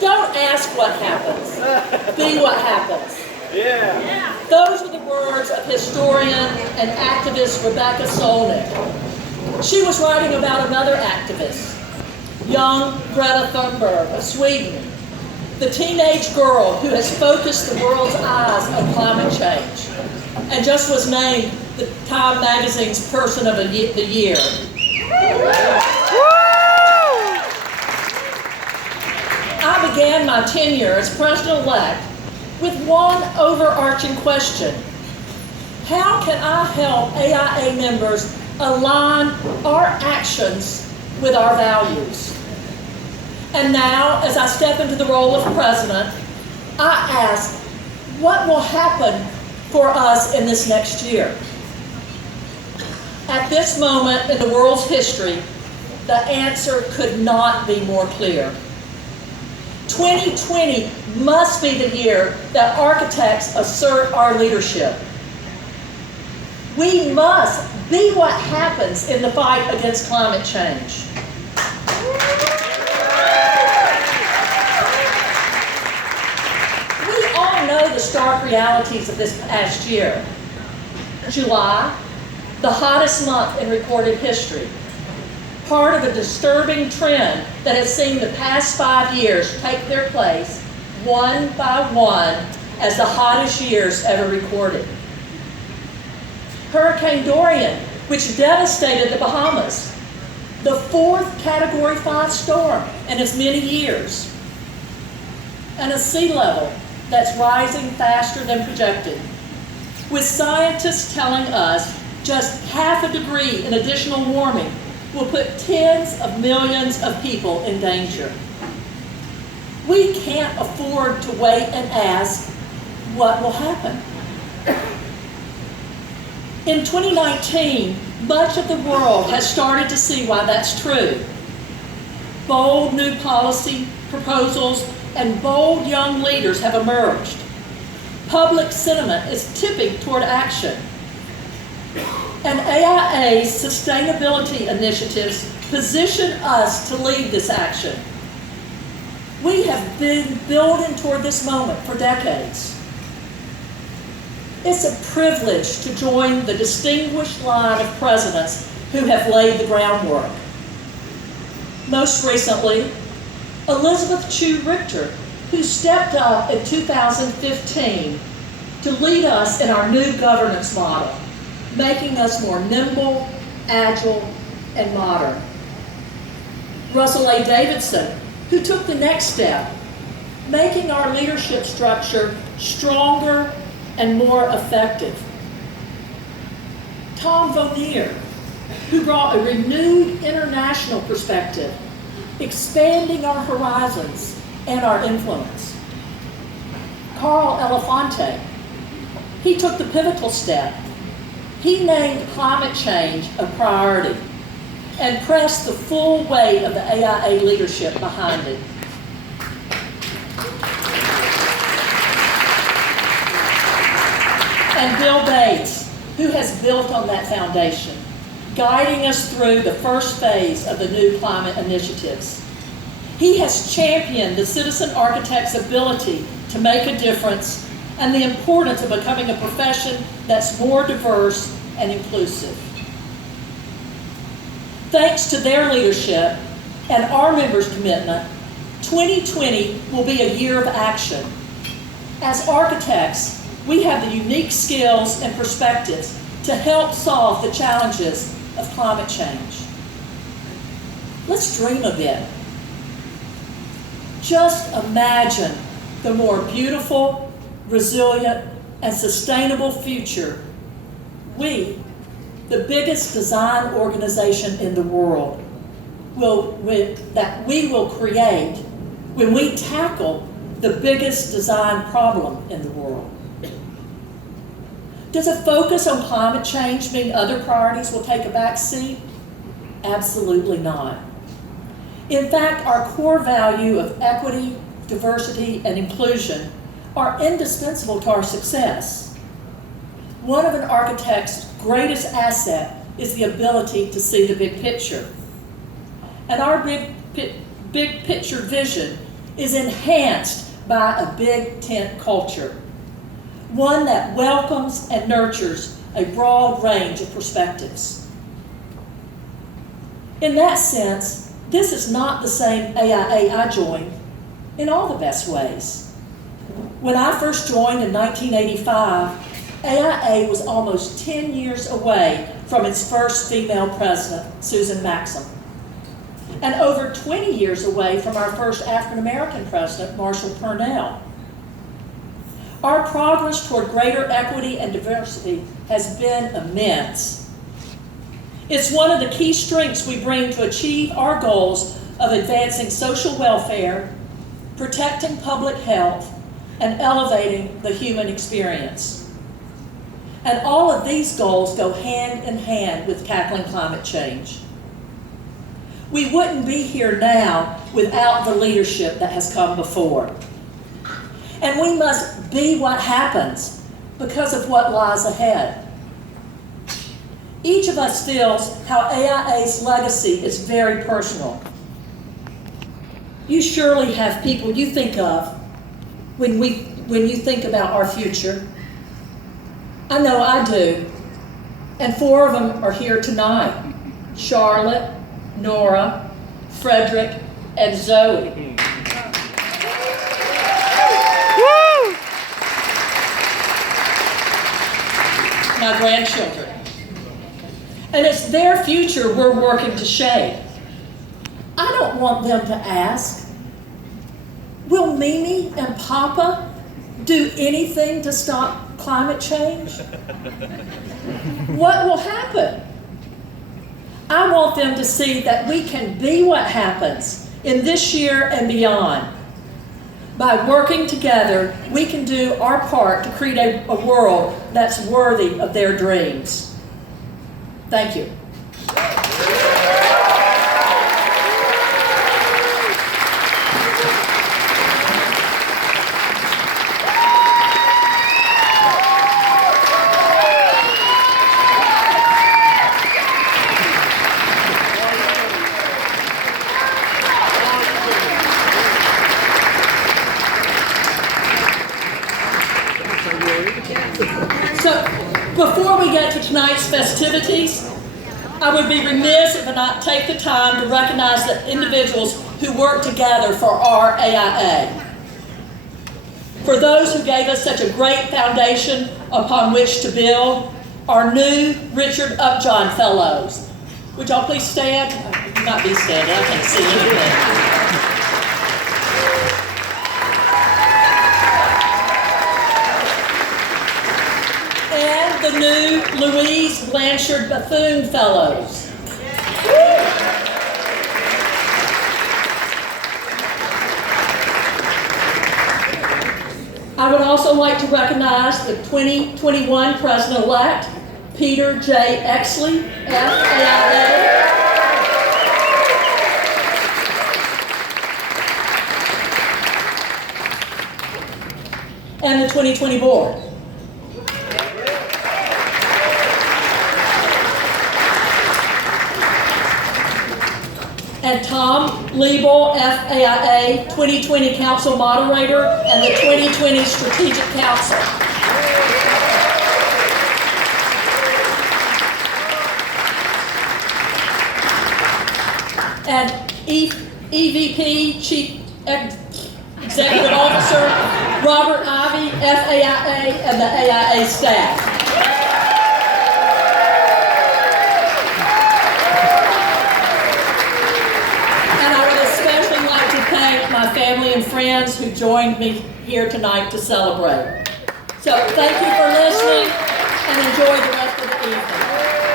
Don't ask what happens. Be what happens. Yeah. Those are the words of historian and activist Rebecca Solnit. She was writing about another activist, young Greta Thunberg of Sweden, the teenage girl who has focused the world's eyes on climate change and just was named the Time Magazine's Person of the Year. I began my tenure as president-elect with one overarching question. How can I help AIA members align our actions with our values? And now, as I step into the role of president, I ask, what will happen for us in this next year? At this moment in the world's history, the answer could not be more clear. 2020 must be the year that architects assert our leadership. We must be what happens in the fight against climate change. We all know the stark realities of this past year. July, the hottest month in recorded history. Part of a disturbing trend that has seen the past 5 years take their place, one by one, as the hottest years ever recorded. Hurricane Dorian, which devastated the Bahamas, the 4th Category 5 storm in as many years, and a sea level that's rising faster than projected, with scientists telling us just half a degree in additional warming will put tens of millions of people in danger. We can't afford to wait and ask, what will happen? In 2019, much of the world has started to see why that's true. Bold new policy proposals and bold young leaders have emerged. Public sentiment is tipping toward action. And AIA's sustainability initiatives position us to lead this action. We have been building toward this moment for decades. It's a privilege to join the distinguished line of presidents who have laid the groundwork. Most recently, Elizabeth Chu Richter, who stepped up in 2015 to lead us in our new governance model, making us more nimble, agile, and modern. Russell A. Davidson, who took the next step, making our leadership structure stronger and more effective. Tom Vonier, who brought a renewed international perspective, expanding our horizons and our influence. Carl Elefante, he took the pivotal step. He named climate change a priority and pressed the full weight of the AIA leadership behind it. And Bill Bates, who has built on that foundation, guiding us through the first phase of the new climate initiatives. He has championed the citizen architect's ability to make a difference and the importance of becoming a profession that's more diverse and inclusive. Thanks to their leadership and our members' commitment, 2020 will be a year of action. As architects, we have the unique skills and perspectives to help solve the challenges of climate change. Let's dream a bit. Just imagine the more beautiful, resilient, and sustainable future we, the biggest design organization in the world, that we will create when we tackle the biggest design problem in the world. Does a focus on climate change mean other priorities will take a back seat? Absolutely not. In fact, our core value of equity, diversity, and inclusion are indispensable to our success. One of an architect's greatest asset is the ability to see the big picture. And our big picture vision is enhanced by a big tent culture, one that welcomes and nurtures a broad range of perspectives. In that sense, this is not the same AIA I joined in all the best ways. When I first joined in 1985, AIA was almost 10 years away from its first female president, Susan Maxim, and over 20 years away from our first African-American president, Marshall Purnell. Our progress toward greater equity and diversity has been immense. It's one of the key strengths we bring to achieve our goals of advancing social welfare, protecting public health, and elevating the human experience. And all of these goals go hand in hand with tackling climate change. We wouldn't be here now without the leadership that has come before. And we must be what happens because of what lies ahead. Each of us feels how AIA's legacy is very personal. You surely have people you think of when you think about our future. I know I do. And 4 of them are here tonight. Charlotte, Nora, Frederick, and Zoe. Woo! My grandchildren. And it's their future we're working to shape. I don't want them to ask, will Mimi and Papa do anything to stop climate change? What will happen? I want them to see that we can be what happens in this year and beyond. By working together, we can do our part to create a world that's worthy of their dreams. Thank you. So, before we get to tonight's festivities, I would be remiss if I not take the time to recognize the individuals who work together for our AIA. For those who gave us such a great foundation upon which to build, our new Richard Upjohn Fellows. Would y'all please stand? You might be standing, I can't see anything. And the new Louise Blanchard Bethune Fellows. I would also like to recognize the 2021 President-elect, Peter J. Exley, FAIA. And the 2020 board. And Tom Liebel, FAIA 2020 Council Moderator and the 2020 Strategic Council. And EVP, Chief Executive Officer, Robert Ivey, FAIA, and the AIA staff. My family and friends who joined me here tonight to celebrate. So thank you for listening and enjoy the rest of the evening.